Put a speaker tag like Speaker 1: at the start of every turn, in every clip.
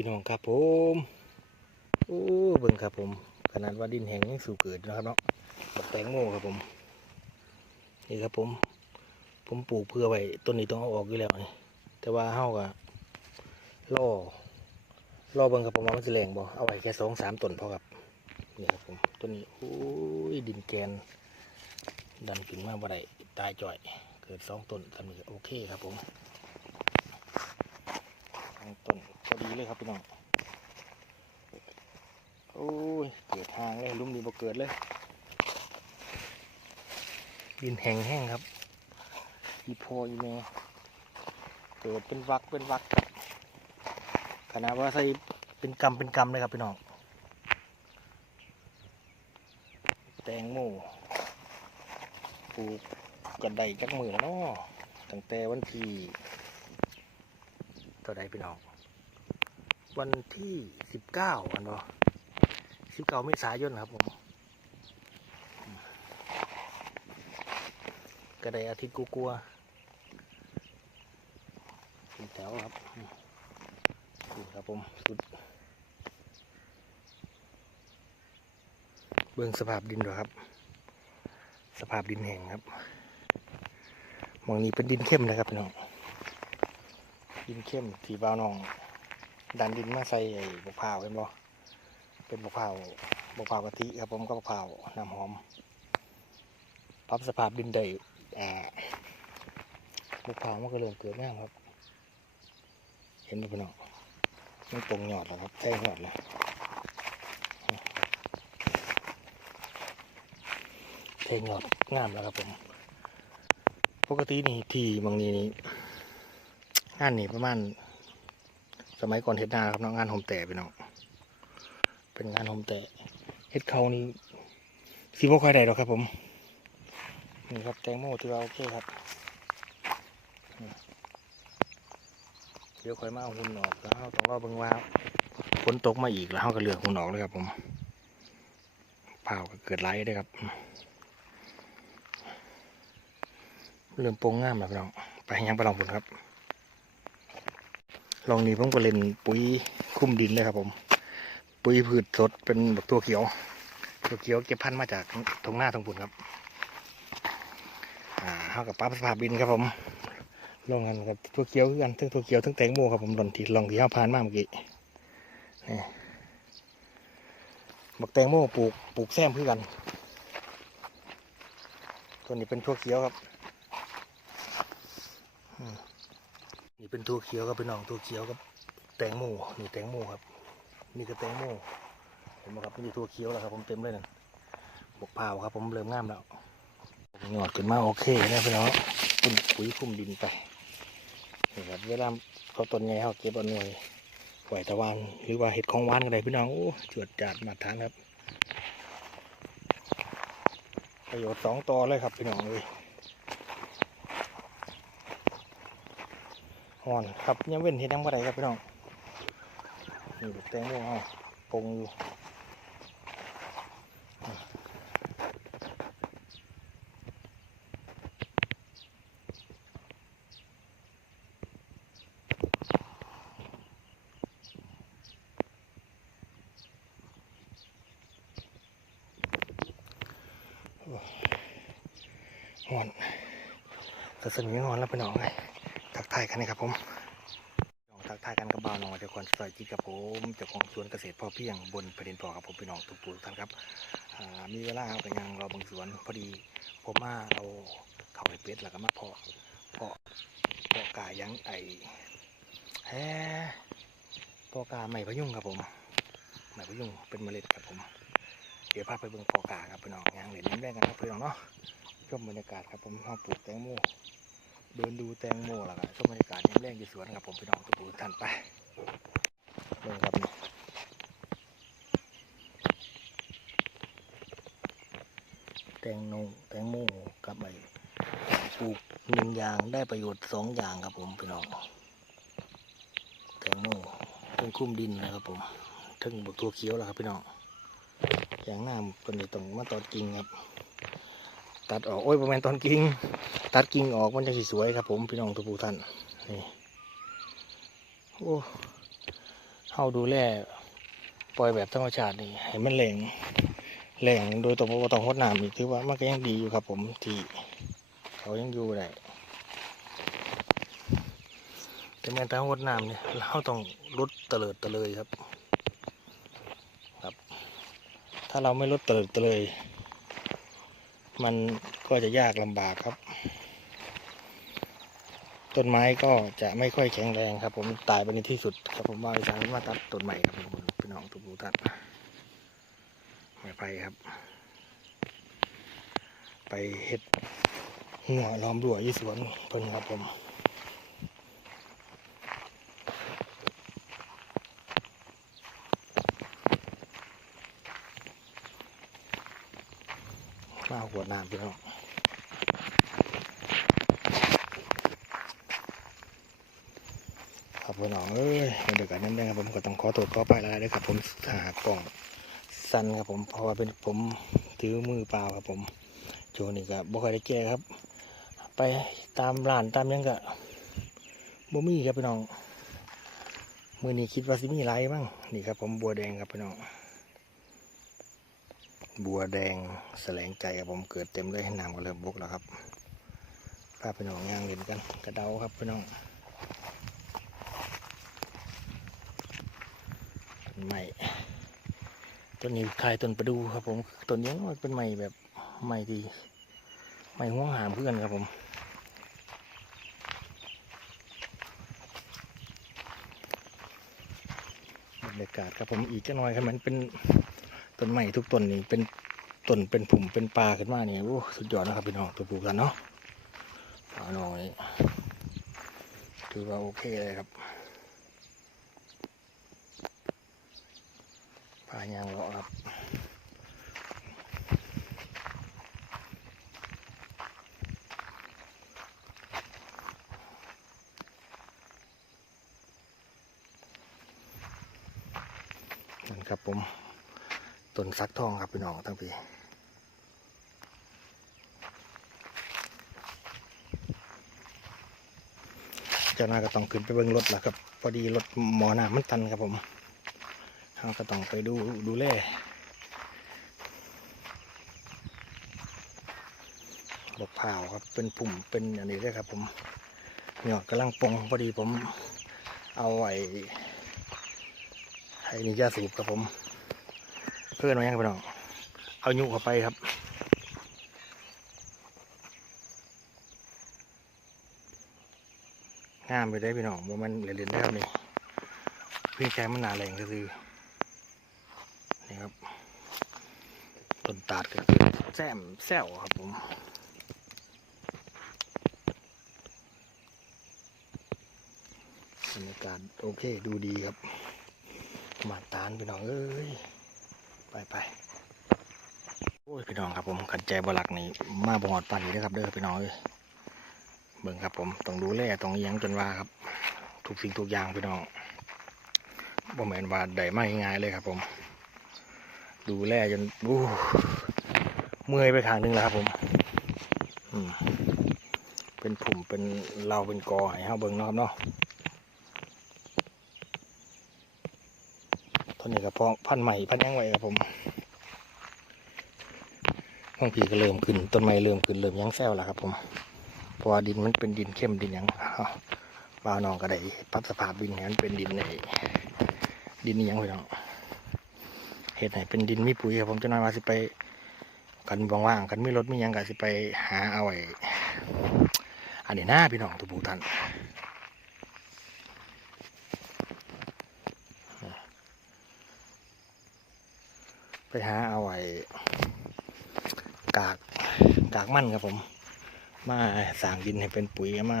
Speaker 1: พี่น้องครับผมโอ้เบิ่งครับผม ขนาดว่าดินแห้งยังสู่เกิดนะครับเนาะบักแตงโมครับผมนี่ครับผม ผมปลูกเพื่อไว้ต้นนี้ต้องเอาออกอยู่แล้วนี่แต่ว่าเฮาก็ล่อล่อเบิ่งครับผมว่ามันสิแรงบ่เอาไว้แค่สองสามต้นพอครับนี่ครับผมต้นนี้โอ้ยดินแกน ดันขึ้นมาบ่ได้ตายจ่อย เกิดสองต้นทำนี้ก็โอเคครับผมสองต้นพอดี เลยครับพี่น้องโอ้ยเกิดทางเลยลุ่มนี้บ่เกิดเลย ดินแห้งแห้งครับอีพอีเมเกิดเป็นวักเป็นวักครับขนาดว่าใส่เป็นกำเป็นกำเลยครับพี่น้องแตงโมปลูกกันได้จักมือแล้วเนาะตั้งแต่วันที่เท่าใดพี่น้อง วันที่สิบเก้าวันบ่สิบเก้าเมษายนครับผมก็ได้อาทิตย์กูกลัวๆเป็นแถวครับนี่ครับผมสุดเบื้องสภาพดินด้วยครับ สภาพดินแห้งครับมองนี้เป็นดินเข้มนะครับพี่น้องดินเข้มที่บ้าวน้อง ดันดินมาใส่ไอ้บกพร้าวเห็นบ่เป็นบกพร้าวบกพร้าวกะทิครับผมก็บกพร้าวน้ำหอมปรับสภาพดินได้อ่าลูกพร้าวมันก็เริ่มเกิดแม่ครับ เห็นไหมพี่น้องมันตรงหยอดแล้วครับแท่งยอดแล้วแท่งยอดงามแล้วครับผมปกตินี่ที่บางนี้นี่งานนี่ประมาณ สมัยก่อนเฮ็ดนาครับนาะงงานโฮมแต่พี่น้องเป็นงานโฮมแต่เฮ็ดเขานี่สีบ่ค่อยได้หรอกครับ ผมนี่ครับแตงโมที่เราโอเคครับเดี๋ยวค่อยมาเอาหุ่นออกแล้วต้องรอเบิ่งว่าฝนตกมาอีกแล้วเราก็เลือกหุ่นออกเลยครับ ผมเผาก็เกิดไรได้ครับ เริ่มโป่งง่ามแล้วพี่น้องไปยังไปลองผลครับ ลองนี้ผมก็เล่นปุ๋ยคุ้มดินเลยครับผม ปุ๋ยพืชสดเป็นแบบตัวเขียว ตัวเขียวเก็บพันธุ์มาจากตรงหน้าตรงปุ่นครับอ่าเข้ากับปรับสภาพดินครับผมลงกันกับตัวเขียวคือกันทั้งตัวเขียวทั้งแตงโมครับผมหล่นที่ลองที่เข้าพานมากเมื่อกี้นี่บักแตงโมปลูกปลูกแซมคือกัน ตัวนี้เป็นตัวเขียวครับอืม เป็นตัวเขียวครับเป็นน้องตัวเขียวกับแตงโมนี่แตงโมครับนี่ก็แตงโมเห็นไหมครับนี่ตัวเขียวแล้วครับผมเต็มเลยนั่นบกเผาวครับผมเริ่มงามแล้วหยอดขึ้นมาโอเคนะพี่น้องปุ่นปุ๋ยคุมดินไปนี่ครับเวลาเขาต้นใหญ่เขาเก็บเอาหน่วยปล่อยตะวันหรือว่าเห็ดของวานก็ได้พี่น้องโอ้จวดจัดมาทานครับประโยชน์สองต่อเลยครับพี่น้องเลย ห่อนครับยังเว้นเห็ดยังบ่ได้ครับพี่น้องนี่ดอกแตงโมเอาปงอยู่หอนกระสนิงหอนแล้วไปหนองเลยายกันนะครับผมน้องทักทายกันกับบ่าวน้องเจ้าของซอยจีกับผมเจ้าของสวนเกษตรพอเพียงบนแผ่นดินพอกับผมพี่น้องทุกผู้ทุกท่านครับมีเวลาเอาไปยังรอบางสวนพอดีผมมาเอาเข้าไปเป็ดแล้วก็มาเพาะเพาะเพาะกายังไอแฮเพาะกาใหม่พยุงครับผมใหม่พยุงเป็นเมล็ดครับผม เดี๋ยวพาไปเบิ่งเพาะกาครับพี่น้องยางเหรียญน้ำแดงกันครับพี่น้องเนาะชมบรรยากาศครับผมห้องปลูกแตงโม เดินดูแตงโมแล้วก็ชมบรรยากาศยามแรงที่สวนครับผมพี่น้องทุกผู้ทุกท่านไปเบิ่งครับนี่แตงโมแตงโมกับไอ้ปลูกหนึ่งอย่างได้ประโยชน์สองอย่างครับผมพี่น้องแตงโมเป็นคุ้มดินนะครับผมถึงบักตัวเขียวแล้วครับพี่น้องอย่างน้ำตัวนี้ต้องมาตอดกิ่งครับ ตัดออกโอ้ยประมาณตอนกิ่งตัดกิ่งออกมันจะสวยครับ ผมพี่น้องทุกผู้ท่านนี่โอ้เฮาดูแลปล่อยแบบธรรมชาตินี่ให้มันแหลงแหลงโดยตรงบ่ต้องรดน้ำนี่ถือว่ามันก็ยังดีอยู่ครับ ผมที่เขายังอยู่ได้แต่แม้แต่รดน้ำเนี่ยเราต้องลดเตลิดเตเลยครับ ครับ ถ้าเราไม่ลดเตลิดเตเลย มันก็จะยากลำบากครับ ต้นไม้ก็จะไม่ค่อยแข็งแรงครับ ผมตายไปในที่สุดครับผมว่าอีสานมาตัดต้นใหม่ครับผมพี่น้องทุกผู้ตัดไม่ไผ่ครับ ไปเห็ดหัวล้อมรั้วยี่สวนเพิ่นครับผม มาเอาขวน้ำพี่น้องครับพี่น้องเอ้ยเดี๋ยวกันนั้นนะครับผมก็ต้องขอโทษขอไปแล้วด้วยครับผมหากล่องสั้นครับผมเพราะว่าเป็นผมถือมือเปล่าครับผมโจนี่ก็บ่ค่อยได้แก้ครับ ไปตามร้านตามยังก็บ่มีครับพี่น้องมือนี้คิดว่าสิมีไรบ้างนี่ครับผมบัวแดงครับพี่น้อง บัวแดงแสลงใจครับผมเกิดเต็มเลยน้ำก็เริ่มบกแล้วครับพาพี่น้องย่างเล่นกันกระเดาครับพี่น้องต้นไม้ต้นนี้คลายต้นประดูครับผมต้นนี้มันเป็นไม้แบบไม้ที่ไม้ห่วงหามเพื่อนครับผมบรรยากาศครับผมอีกจะน้อยครับมันเป็น ต้นไม้ทุกต้นนี่เป็นต้นเป็นผุ่มเป็นปลาขึ้นมาเนี่ยโอ้สุดยอดนะครับพี่น้องตัวปลูกกันเนาะป่าน้องนี่ถือว่าโอเคเลยครับปลายางเลาะครับนั่นครับผม ต้นซักทองครับพี่น้องทั้งปีเจ้านาก็ต้องขึ้นไปเบิ้งรถแหละครับ พอดีรถหมอหนามันตันครับผมเราก็ต้องไปดูดูแลบกเผาวครับเป็นปุ่มเป็นอันนี้ด้วยครับ ผมเนี่ยกำลังปองพอดีผมเอาไอ้ไอ้นี่ยาสูบครับผม เพื่อนมายังไปน้อง เอายุเข้าไปครับ งามไปได้พี่น้องว่ามันเรียญได้ครับนี่พี่แค่มันหนาแรงก็คือนี่ครับต้นตาดก็คือแซมแซวครับผมบรรยากาศโอเคดูดีครับ มาตานพี่น้องเอ้ย ไปไปโอ้ยพี่น้องครับผมขันใจบลักนี่มาบหอดปานนี้นะครับเด้อพี่น้องเอ้ยเบิ่งครับผมต้องดูแลต้องเลี้ยงจนว่าครับ ทุกสิ่งทุกอย่างพี่น้องบ่แม่นว่าได้มาง่ายเลยครับผม ดูแลจนอู้เมื่อยไปข้างหนึงแล้วครับผมอืมเป็นผุ่มเป็นเราเป็นกอให้เฮาเบิ่งนะครับเนาะตอ นนี้ก็เพาะพันธุ์ใหม่พันธุ์ยังไว้ครับผมบางทีก็เริ่มขึ้นต้นไม้เริ่มขึ้นเริ่มยังแซวแล้วครับ ผมเพราะว่าดินมันเป็นดินเข้มดินยังอ้าวบ่าวนองก็ได้ปรับสภาพดินให้มันเป็นดินในดินนี่ยังไงน้องเห็ดไหนเป็นดินมีปุ๋ยครับผมจะน้อยว่าสิไปกันว่างๆกันมีรถมียังกันสิไปหาเอาไว้อันนี้หน้าพี่น้องทุกผู้ท่าน ไปหาเอาไว้กากกากมันครับผม มาสางดินให้เป็นปุ๋ยมา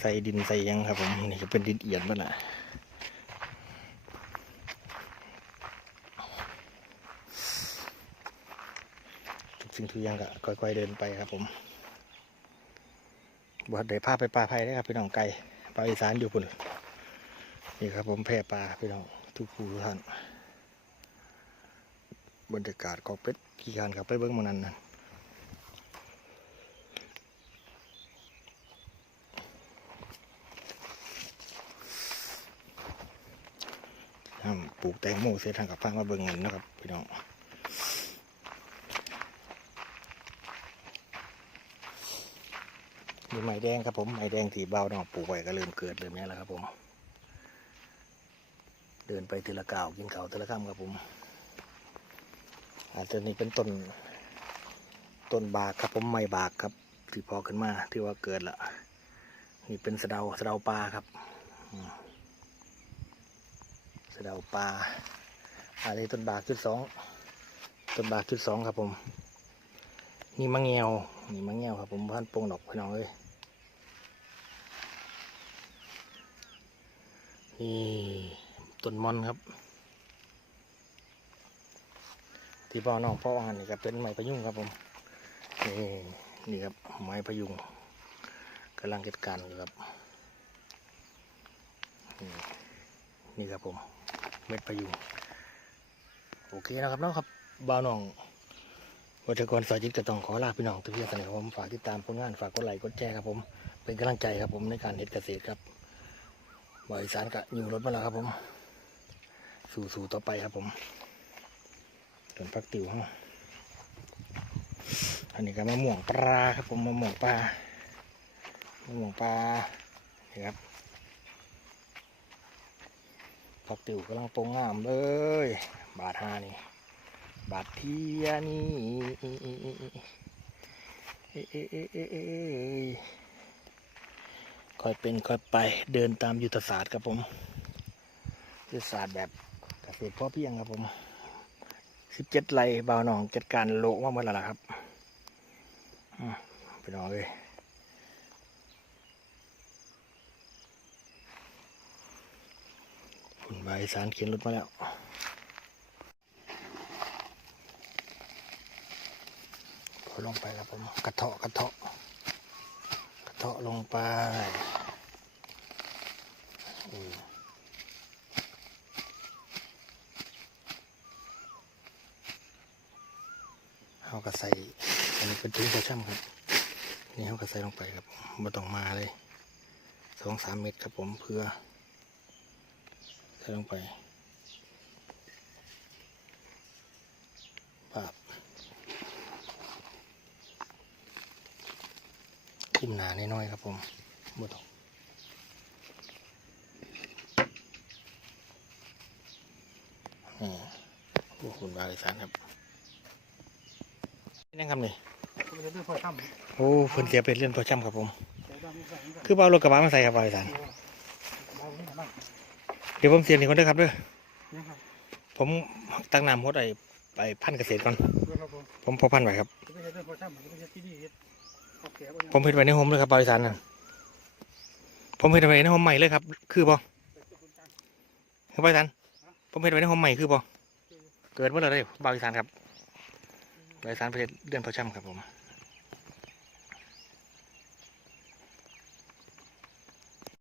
Speaker 1: ใส่ดินใส่ยังครับผมนี่ก็เป็นดินเอียดบ้างละทุกสิ่งทุกอย่างก็ค่อยๆเดินไปครับผมบวชเดี๋ยวพาไปป่าไผ่ได้ครับพี่น้องไก่ปลาอีสานอยู่พุ่นนี่ครับผมแพร่ปลาพี่น้องทุกผู้ทุกท่าน บรรยากาศกอเป็ดกี่การครับไปเบิ้งมันนั้นนะห้ามปลูกแตงโมเสียทางกับฟังมาเบิ่งเงินนะครับพี่น้องมีไม้แดงครับผมไม้แดงที่เบาหนองปลูกไว้ก็เริ่มเกิดเริ่มนี้แล้วครับผม เดินไปทีละก้าวกินเขาวทีละข้ามครับผม อาจจะนี่เป็นต้นต้นบากครับผมไม้บากครับที่พอขึ้นมาที่ว่าเกิดละนี่เป็นสะเดาสะเดาปลาครับสะเดาปลาอันนี้ต้นบากชุดสองต้นบากชุดสองครับผม นี่มะเงียวนี่มะเงียวครับผมพันโปงดอกพี่น้องเอ้ยนี่ต้นมอนครับ ที่พ่อน้องพ่อหันนี่ก็เป็นไม้พยุงครับผมนี่นี่ครับไม้พยุงกำลังเกิดการอยู่ครับนี่ครับผมเม็ดพยุงโอเคนะครับน้องครับบ่าวน้องวัชกรสายจิตก็ต้องขอลาพี่น้องทุกท่านครับผมฝากติดตามผลงานฝากกดไลค์กดแชร์ครับผมเป็นกำลังใจครับผมในการเฮ็ดเกษตรครับบริสารกะอยู่รถมาแล้วครับผม สู่ๆต่อไปครับผม วนผักติ๋วห้องอันนี้ก็มะม่วงปลาครับผมมะม่วงปลามะม่วงปลานี่ครับผักติ๋วกำลังโปงงามเลย บาทหานี่บาทเทียนี่ค่อยเป็นค่อยไปเดินตามยุทธศาสตร์ครับผมยุทธศาสตร์แบบเกษตรพอเพียงครับผม สิบเจ็ดไร่บาวหนองจัดการโลว่าเมื่อไหร่ล่ะครับไปนอนเลยคุณใบสารเขียนรถมาแล้วก็ลงไปครับผมกระเทาะกระเทาะกระเทาะลงไปอืม เขาก็ใส่ อันนี้เป็นถุงกระช่ำครับ นี่เขาก็ใส่ลงไปครับม่ต้องมาเลยสองสามเม็ดครับผมเพื่อ ใส่ลงไปปาบขึ้นหนาน้อยๆครับผมไม่ต้องนี่โอ้คุณบาลิสานครับ นี่ครับนี่
Speaker 2: มันจะเป็นพอทำ
Speaker 1: โอ้เพิ่นเสียเป็นเรื่องตัวช่ำครับผม
Speaker 2: แต่ว่ามันใส่มันก็
Speaker 1: คือเอารถกระบะมาใส่ครับบริษัท
Speaker 2: เราไม่ทำได้
Speaker 1: เดี๋ยวผมเสียนี่คนเด้อครับเด้อ
Speaker 2: นะครับ
Speaker 1: ผมตั้งน้ำหดไอ้ไปพันธุ์เกษตรก่อน
Speaker 2: เพื่อเราผม
Speaker 1: ผมพอพันธุ์ไว้ครับ
Speaker 2: จะไม่ใช่เป็นพอทำมันจะไม่ใช่ที่นี่เฮ็ดโอเคเอา
Speaker 1: ผมเฮ็ดไว้ในโฮมเลยครับบริษัทนั่นผมเฮ็ดไว้ในโฮมใหม่เลยครับ คือบ่คือบริษัทผมเฮ็ดไว้ในโฮมใหม่คือบ่เกิดเมื่อไหรเลยบริษัทครับ ลายสารประเทเดือนพระช่ำครับผม